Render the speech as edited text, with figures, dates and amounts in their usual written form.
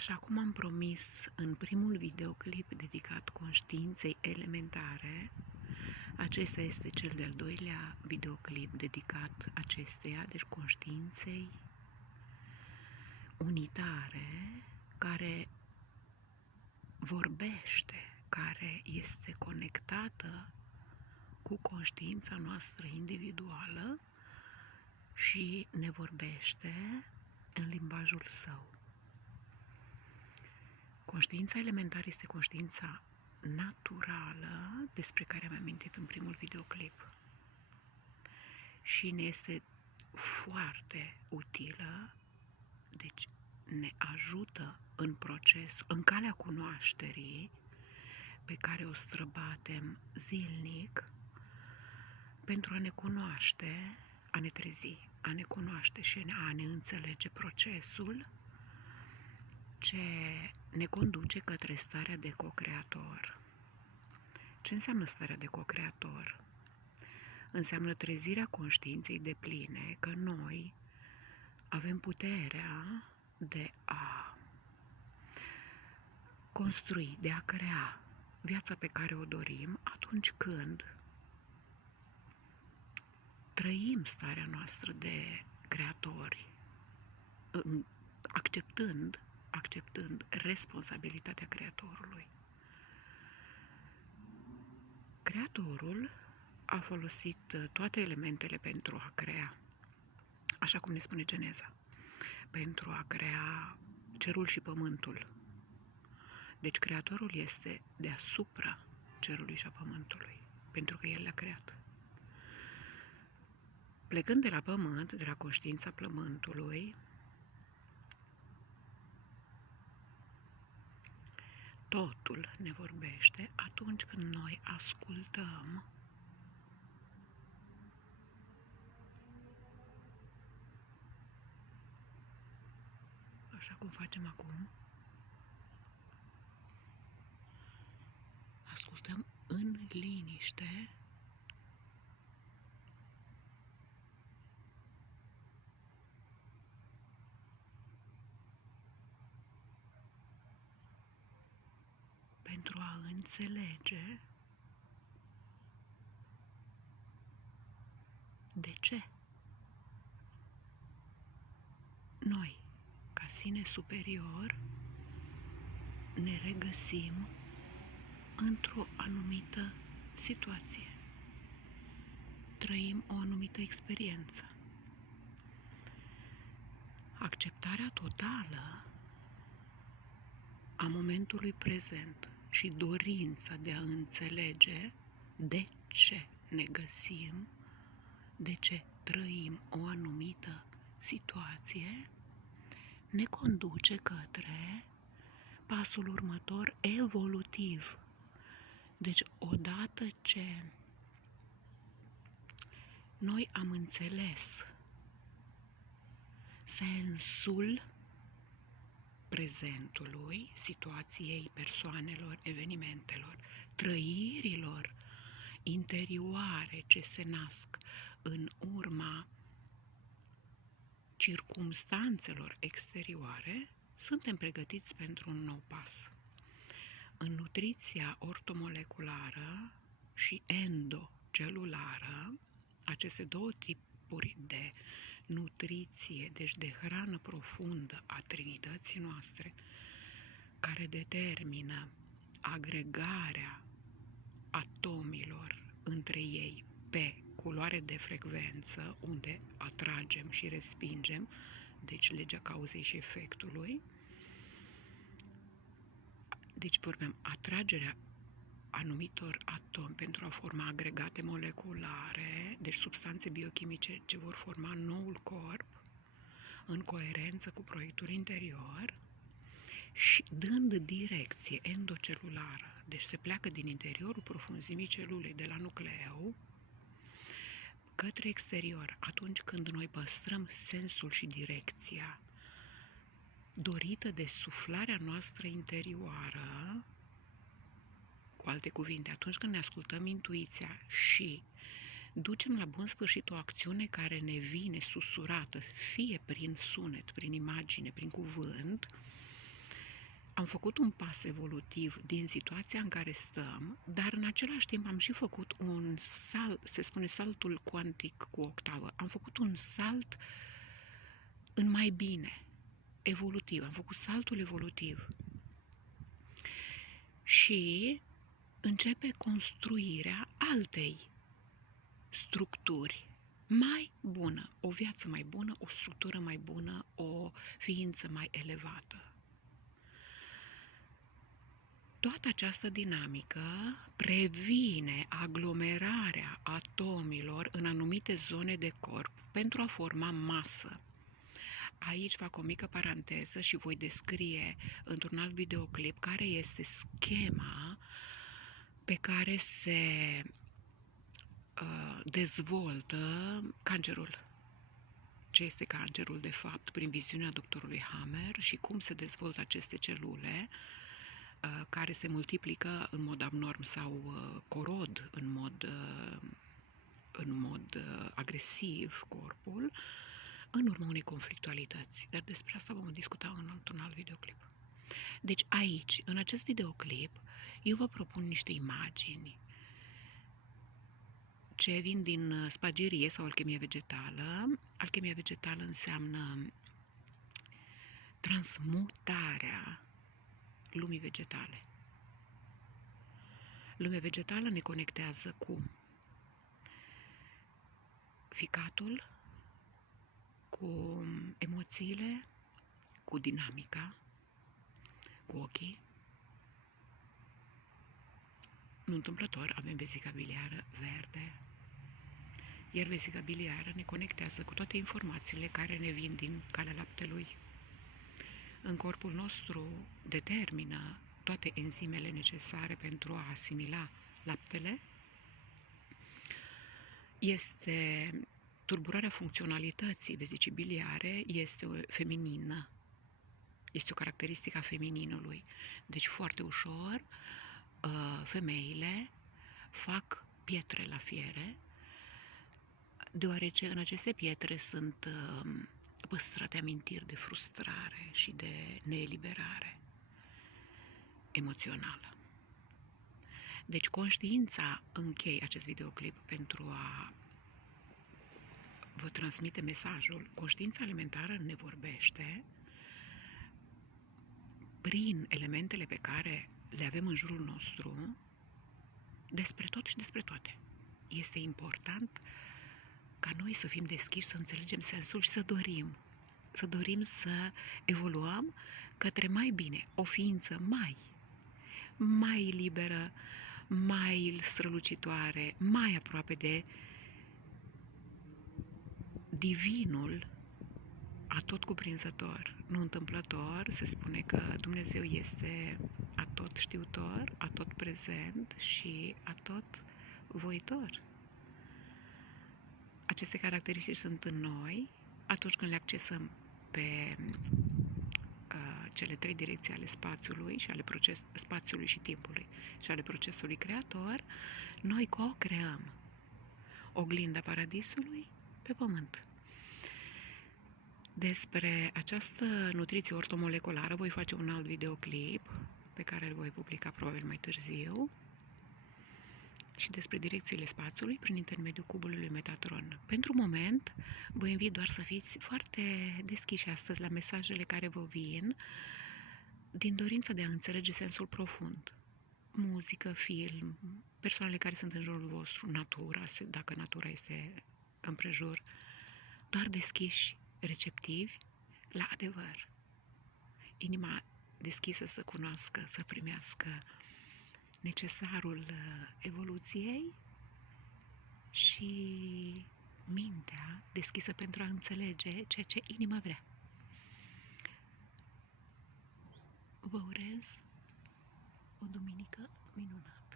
Așa cum am promis în primul videoclip dedicat conștiinței elementare, acesta este cel de-al doilea videoclip dedicat acesteia, deci conștiinței unitare, care vorbește, care este conectată cu conștiința noastră individuală și ne vorbește în limbajul său. Conștiința elementară este conștiința naturală despre care am amintit în primul videoclip și ne este foarte utilă, deci ne ajută în proces, în calea cunoașterii pe care o străbatem zilnic pentru a ne cunoaște, a ne trezi, a ne cunoaște și a ne înțelege procesul ce ne conduce către starea de co-creator. Ce înseamnă starea de co-creator? Înseamnă trezirea conștiinței depline că noi avem puterea de a construi, de a crea viața pe care o dorim atunci când trăim starea noastră de creatori, acceptând responsabilitatea creatorului. Creatorul a folosit toate elementele pentru a crea, așa cum ne spune Geneza, pentru a crea cerul și pământul. Deci creatorul este deasupra cerului și a pământului, pentru că el le-a creat. Plecând de la pământ, de la conștiința pământului, totul ne vorbește atunci când noi ascultăm așa cum facem acum. Ascultăm în liniște pentru a înțelege de ce noi, ca sine superior, ne regăsim într-o anumită situație. Trăim o anumită experiență. Acceptarea totală a momentului prezent și dorința de a înțelege de ce ne găsim, de ce trăim o anumită situație, ne conduce către pasul următor evolutiv. Deci, odată ce noi am înțeles sensul prezentului, situației, persoanelor, evenimentelor, trăirilor interioare ce se nasc în urma circumstanțelor exterioare, suntem pregătiți pentru un nou pas. În nutriția ortomoleculară și endocelulară, aceste două tipuri de nutriție, deci de hrană profundă a Trinității noastre, care determină agregarea atomilor între ei pe culoare de frecvență, unde atragem și respingem, deci legea cauzei și efectului. Deci vorbeam atragerea anumitor atomi pentru a forma agregate moleculare, deci substanțe biochimice ce vor forma noul corp, în coerență cu proiectul interior și dând direcție endocelulară, deci se pleacă din interiorul profunzimii celulei, de la nucleu, către exterior, atunci când noi păstrăm sensul și direcția dorită de suflarea noastră interioară, cu alte cuvinte, atunci când ne ascultăm intuiția și ducem la bun sfârșit o acțiune care ne vine susurată, fie prin sunet, prin imagine, prin cuvânt, am făcut un pas evolutiv din situația în care stăm, dar în același timp am și făcut un salt, se spune saltul cuantic cu octavă. Am făcut un salt în mai bine, evolutiv. Am făcut saltul evolutiv. Și începe construirea altei structuri mai bună, o viață mai bună, o structură mai bună, o ființă mai elevată. Toată această dinamică previne aglomerarea atomilor în anumite zone de corp pentru a forma masă. Aici fac o mică paranteză și voi descrie într-un alt videoclip care este schema pe care se dezvoltă cancerul. Ce este cancerul de fapt prin viziunea doctorului Hammer și cum se dezvoltă aceste celule care se multiplică în mod abnorm sau corod în mod agresiv corpul în urma unei conflictualități. Dar despre asta vom discuta într-un alt videoclip. Deci aici, în acest videoclip, eu vă propun niște imagini ce vin din spagirie sau alchimie vegetală. Alchimia vegetală înseamnă transmutarea lumii vegetale. Lumea vegetală ne conectează cu ficatul, cu emoțiile, cu dinamica, cu ochii. Nu întâmplător avem vesica biliară verde, iar vesica biliară ne conectează cu toate informațiile care ne vin din calea laptelui. În corpul nostru determină toate enzimele necesare pentru a asimila laptele. Este tulburarea funcționalității vesicii biliare, este feminină. Este o caracteristică a femininului. Deci foarte ușor femeile fac pietre la fiere, deoarece în aceste pietre sunt păstrate amintiri de frustrare și de neeliberare emoțională. Deci conștiința, închei acest videoclip pentru a vă transmite mesajul, conștiința alimentară ne vorbește prin elementele pe care le avem în jurul nostru despre tot și despre toate. Este important ca noi să fim deschiși, să înțelegem sensul și să dorim să evoluăm către mai bine, o ființă mai liberă, mai strălucitoare, mai aproape de divinul atot cuprinzător. Nu întâmplător se spune că Dumnezeu este atot știutor, atot prezent și atot voitor. Aceste caracteristici sunt în noi atunci când le accesăm pe cele trei direcții ale spațiului și ale spațiului și timpului și ale procesului creator, noi co-creăm oglinda paradisului pe pământ. Despre această nutriție ortomoleculară voi face un alt videoclip pe care îl voi publica probabil mai târziu și despre direcțiile spațiului prin intermediul cubului Metatron. Pentru moment, vă invit doar să fiți foarte deschiși astăzi la mesajele care vă vin din dorința de a înțelege sensul profund. Muzică, film, persoanele care sunt în jurul vostru, natura, dacă natura este împrejur, doar deschiși, receptivi la adevăr. Inima deschisă să cunoască, să primească necesarul evoluției și mintea deschisă pentru a înțelege ceea ce inima vrea. Vă urez o duminică minunată.